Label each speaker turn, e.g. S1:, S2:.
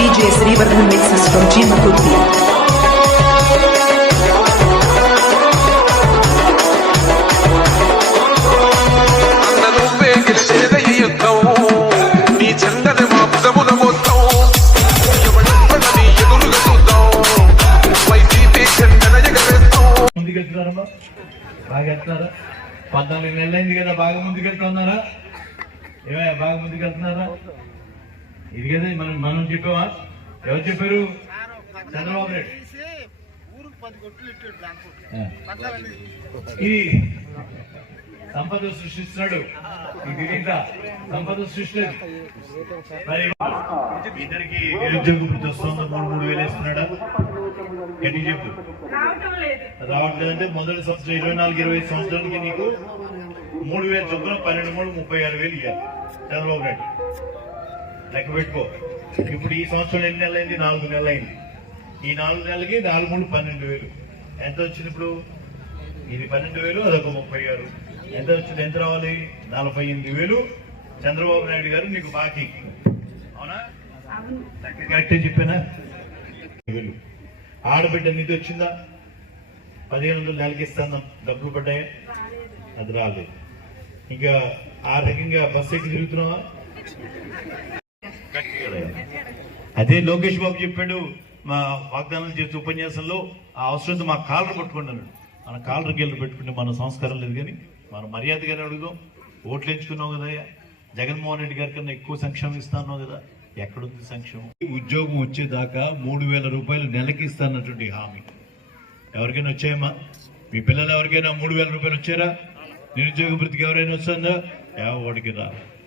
S1: DJ Srivardhan mixes from Jimakuti.
S2: అన్న
S3: ముందుకెళ్తున్నారమ్మా. బాగా వెళ్తున్నారా పద్నాలుగు నెలలైంది కదా బాగా ముందుకెళ్తున్నారా? ఏమయ్యా బాగా ముందుకెళ్తున్నారా? ఇది కదా మనం మనం చెప్పావా? ఎవరు చెప్పారు? చంద్రబాబు నాయుడు. ఈ సంపద సృష్టిస్తున్నాడు. ఈ గిరీత సంపద మరి ఇద్దరికి నిరుద్యోగ వస్తుందా మూడు మూడు వేలు వేస్తున్నాడా? గట్టి చెప్పు. రావట్లేదు అంటే మొదటి సంవత్సరం ఇరవై నాలుగు ఇరవై సంవత్సరాలకి నీకు మూడు వేల చొప్పున పన్నెండు మూడు ముప్పై ఆరు వేలు ఇవ్వాలి చంద్రబాబు నాయుడు. లెక్క పెట్టుకో. ఇప్పుడు ఈ సంవత్సరం ఎన్ని నెలలు అయింది నాలుగు నెలలు అయింది ఈ నాలుగు నెలలకి నాలుగు మూడు పన్నెండు వేలు. ఎంత వచ్చింది ఇప్పుడు? ఇది పన్నెండు వేలు అదొక ముప్పై ఆరు. ఎంత వచ్చింది? ఎంత రావాలి? నలభై ఎనిమిది వేలు. చంద్రబాబు నాయుడు గారు నీకు బాకీ. అవునా? కరెక్టే చెప్పానా? వేలు. ఆడబిడ్డ నిధి వచ్చిందా? పదిహేను వందలు నెలకి ఇస్తాను. డబ్బులు పడ్డాయి? అది రాలేదు. ఇంకా ఆ రకంగా బస్సు ఎక్కి తిరుగుతున్నావా? అదే లోకేష్ బాబు చెప్పాడు మా వాగ్దానం చేసే ఉపన్యాసంలో ఆ అవసరం మా కాలర్ పట్టుకున్నాడు మన కాలర్ గేళ్ళు పెట్టుకుంటే మన సంస్కారం లేదు కానీ మనం మర్యాదగానే అడుగుదాం. ఓట్లు ఎంచుకున్నావు కదా జగన్మోహన్ రెడ్డి గారి కన్నా ఎక్కువ సంక్షేమం ఇస్తాను కదా. ఎక్కడుంది సంక్షేమం? ఉద్యోగం వచ్చేదాకా మూడు వేల రూపాయలు నెలకి ఇస్తానటువంటి హామీ. ఎవరికైనా వచ్చాయమ్మా? మీ పిల్లలు ఎవరికైనా మూడు వేల రూపాయలు వచ్చారా? నిరుద్యోగ వృత్తికి ఎవరైనా వస్తుందా ఎవరికి రా